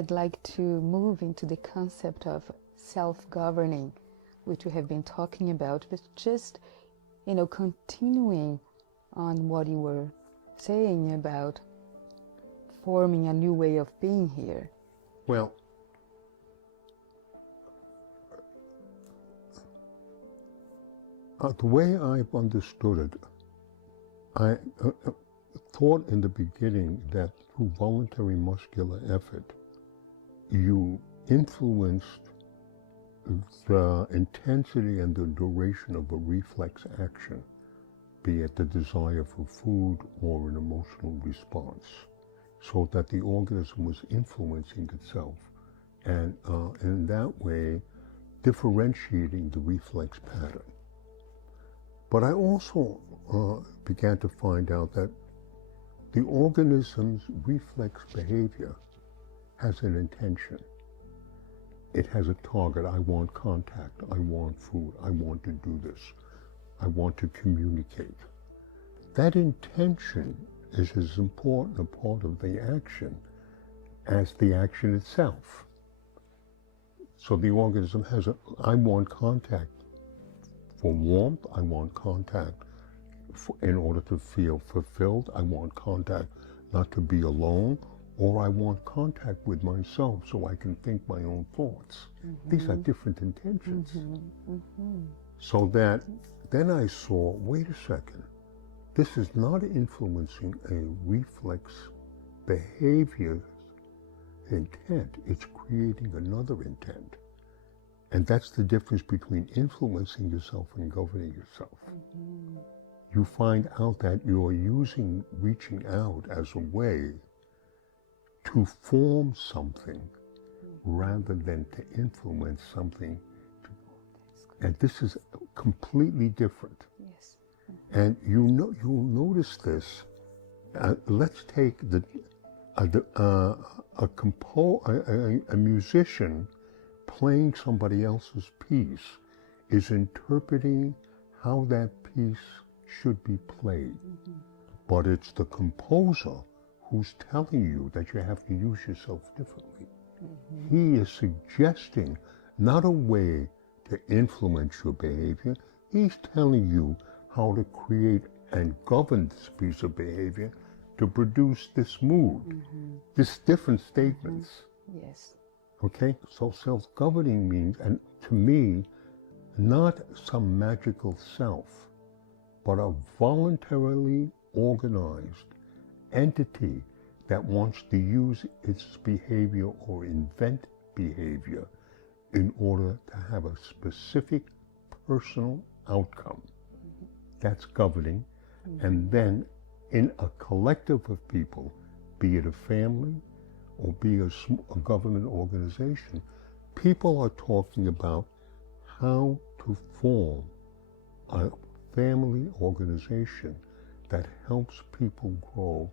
I'd like to move into the concept of self-governing, which we have been talking about, but just, continuing on what you were saying about forming a new way of being here. Well, the way I've understood it, I thought in the beginning that through voluntary muscular effort, you influenced the intensity and the duration of a reflex action, be it the desire for food or an emotional response, so that the organism was influencing itself, and in that way differentiating the reflex pattern. But I also began to find out that the organism's reflex behavior has an intention. It has a target. I want contact. I want food. I want to do this. I want to communicate. That intention is as important a part of the action as the action itself. So the organism has I want contact for warmth. I want contact in order to feel fulfilled. I want contact not to be alone, or I want contact with myself so I can think my own thoughts. Mm-hmm. These are different intentions. Mm-hmm. Mm-hmm. So that then I saw, wait a second, this is not influencing a reflex behavior intent, it's creating another intent. And that's the difference between influencing yourself and governing yourself. Mm-hmm. You find out that you're using reaching out as a way to form something rather than to influence something. And this is completely different. Yes. Mm-hmm. And you'll notice this. Let's take a musician playing somebody else's piece is interpreting how that piece should be played. Mm-hmm. But it's the composer who's telling you that you have to use yourself differently. Mm-hmm. He is suggesting not a way to influence your behavior, he's telling you how to create and govern this piece of behavior to produce this mood, these different statements. Mm-hmm. Yes. Okay, so self-governing means, and to me, not some magical self, but a voluntarily organized entity that wants to use its behavior or invent behavior in order to have a specific personal outcome. Mm-hmm. That's governing. Mm-hmm. And then in a collective of people, be it a family or be a government organization, people are talking about how to form a family organization that helps people grow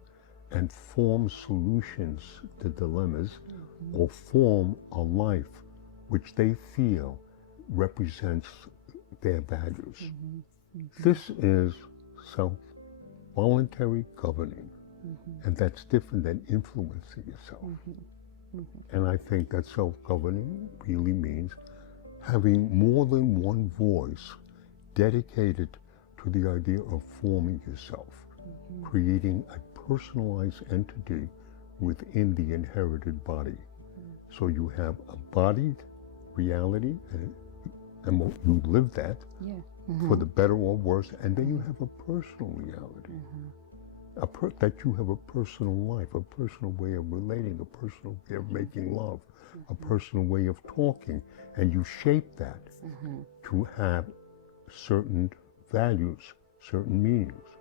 and form solutions to dilemmas, mm-hmm. or form a life which they feel represents their values. Mm-hmm. Mm-hmm. This is voluntary governing, mm-hmm. and that's different than influencing yourself. Mm-hmm. Mm-hmm. And I think that self-governing really means having more than one voice dedicated to the idea of forming yourself, mm-hmm. creating a personalized entity within the inherited body. Mm-hmm. So you have a bodied reality, and you live that, yeah. Mm-hmm. for the better or worse, and then you have a personal reality. Mm-hmm. That you have a personal life, a personal way of relating, a personal way of making love, mm-hmm. a personal way of talking, and you shape that, mm-hmm. to have certain values, certain meanings.